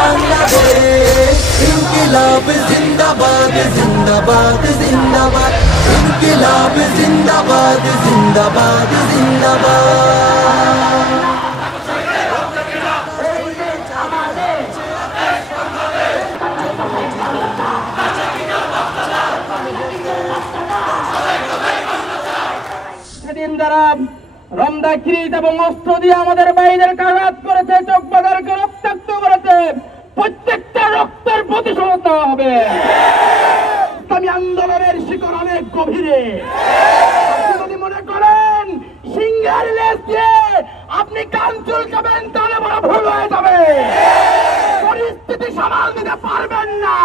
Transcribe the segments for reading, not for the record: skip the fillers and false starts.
বাংলাদেশ। ইনকিলাব জিন্দাবাদ জিন্দাবাদ জিন্দাবাদ, ইনকিলাব জিন্দাবাদ জিন্দাবাদ জিন্দাবাদ। সেদিন যারা রমদা কিরিট এবং অস্ত্র দিয়ে আমাদের ভাইদেরকে আঘাত করেছে, চোখ বাজারকে রক্তাক্ত করেছে, প্রত্যেকটা রক্তের প্রতিশোধ নেওয়া হবে। ইসলামী আন্দোলনের শিকড় অনেক গভীরে। আপনি যদি মনে করেন সিংহের লেজ দিয়ে আপনি কান চুলকাবেন, তাহলে বড় ভুল হয়ে যাবে। পরিস্থিতি সামাল দিতে পারবেন না।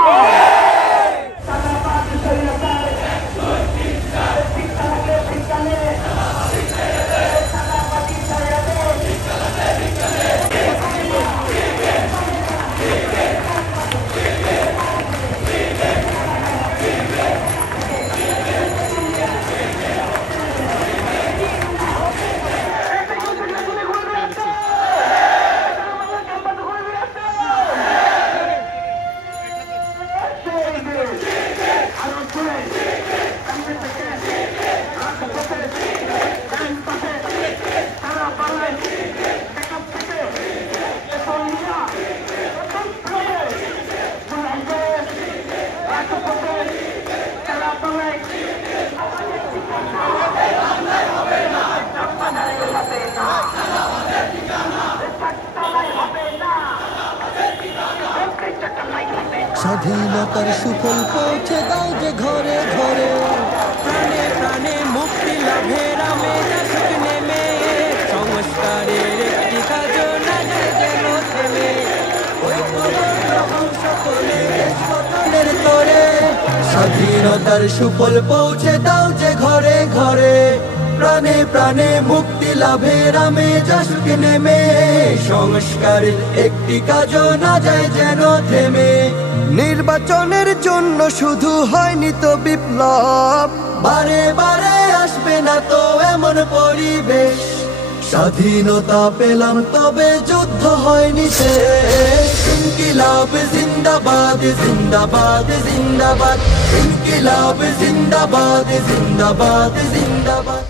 স্বাধীনতার সুফল পৌঁছে দাও যে ঘরে ঘরে, প্রাণে প্রাণে মুক্তি লাভের আমেজ আসুক নেমে, সংস্কারের একটি খাজনা যেন থেমে, ঐক্যবদ্ধ হও সকলে দেশ গঠনের তরে। স্বাধীনতার সুফল পৌঁছে দাও যে ঘরে ঘরে, প্রাণে প্রাণে মুক্তি লাভের আমেজ আসুক নেমে, সংস্কারের একটি কাজও না যায় যেন থেমে। নির্বাচনের জন্য শুধু হয়নি তো বিপ্লব, বারে বারে আসবে না তো এমন পরিবেশ, স্বাধীনতা পেলাম তবে যুদ্ধ হয়নি শেষ। ইনকিলাব জিন্দাবাদ জিন্দাবাদ জিন্দাবাদ, ইনকিলাব জিন্দাবাদ জিন্দাবাদ জিন্দাবাদ।